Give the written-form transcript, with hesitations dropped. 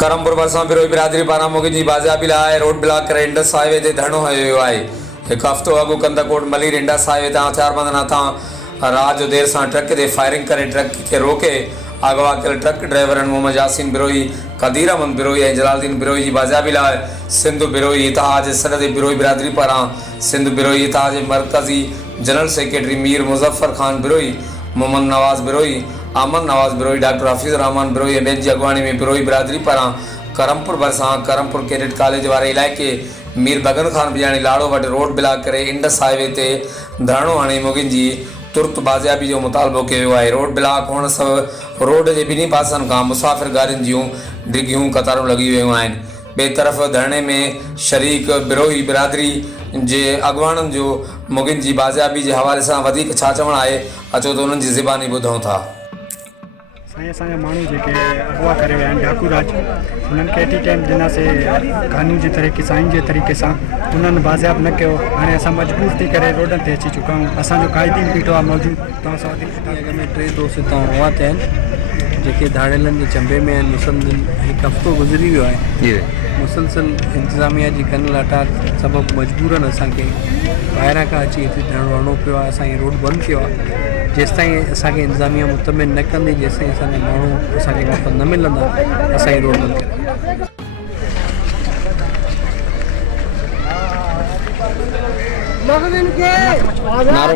करमपुर भरिसां बिरोही बिरादरी पारां मुगी जी बाज़ियाबी लाइ रोड ब्लॉक करे इंडस हाईवे ते धरणो हयो वियो आहे। हिकु हफ़्तो अॻु कंदकोट मलीर इंडस हाईवे तां हथियारबंद नाथां रात जो देर सां ट्रक ते फायरिंग करे ट्रक खे रोके अगवा कयल ट्रक ड्राइवरनि मोहम्मद यासीन बिरोही, कदीर अहमद बिरोही ऐं जलालुद्दीन बिरोही जी बाज़ियाबी लाइ सिंधु बिरोही इतिहाद जे सॾ ते बिरोही बिरादरी पारां सिंधु बिरोही इतिहाद जे मरकज़ी जनरल सेक्रेटरी मीर मुज़फ़र ख़ान बिरोही, मोहम्मद नवाज़ बिरोही, अहमद नवाज़ बिरोही, डॉक्टर हफ़ीज़ रहमान बिरोही ऐं ॿियनि जी अॻुवाणी में बिरोही बिरादरी पारां करमपुर भरिसां करमपुर कैडेट कॉलेज वारे इलाइक़े मीर बगन ख़ान बिजाणी लाड़ो वटि रोड ब्लॉक करे इंडस हाईवे ते धरणो हणी मुगिन जी तुर्त बाज़ियाबी जो मुतालबो कयो वियो आहे। रोड ब्लॉक हुअण सबबि रोड जे ॿिन्ही पासनि खां मुसाफ़िर गाॾियुनि जूं डिघियूं कतारूं लॻी वियूं आहिनि। ॿिए तरफ़ धरणे में शरीक बिरोही बिरादरी जे अॻुवाणनि जो मुगिन जी बाज़ियाबी जे हवाले सां वधीक छा चवणु आहे, अचो त उन्हनि जी ज़बानी ॿुधूं था। असांजा माण्हू जेके अगवा करे विया आहिनि डाकू राज, उन्हनि खे एटी टाइम ॾिनासीं कानून जे तरीक़े सां आइन जे तरीक़े सां, उन्हनि बाज़ियाब न कयो। हाणे असां मजबूर थी करे रोडनि ते अची चुका आहियूं। असांजो क़ाइदीन बीठो आहे मौजूदु। तव्हां सां अॻ में 3 दोस्त हितां हुआ थिया आहिनि जेके धाड़ेलनि जे चंबे में आहिनि। मुसलसिल हिकु हफ़्तो गुज़री वियो आहे। मुसलसिल इंतिज़ामिया जी कन लाटा सबबु मजबूरनि असांखे ॿाहिरां खां अची हिते धरणो हणिणो पियो आहे। असांखे रोड बंदि कयो आहे। जेसिताईं असांखे इंतिज़ामिया मुतमिन न कंदी, जेसिताईं असांजा माण्हू असांखे वापसि न मिलंदा, असांजी रोड बंदि करे। नारो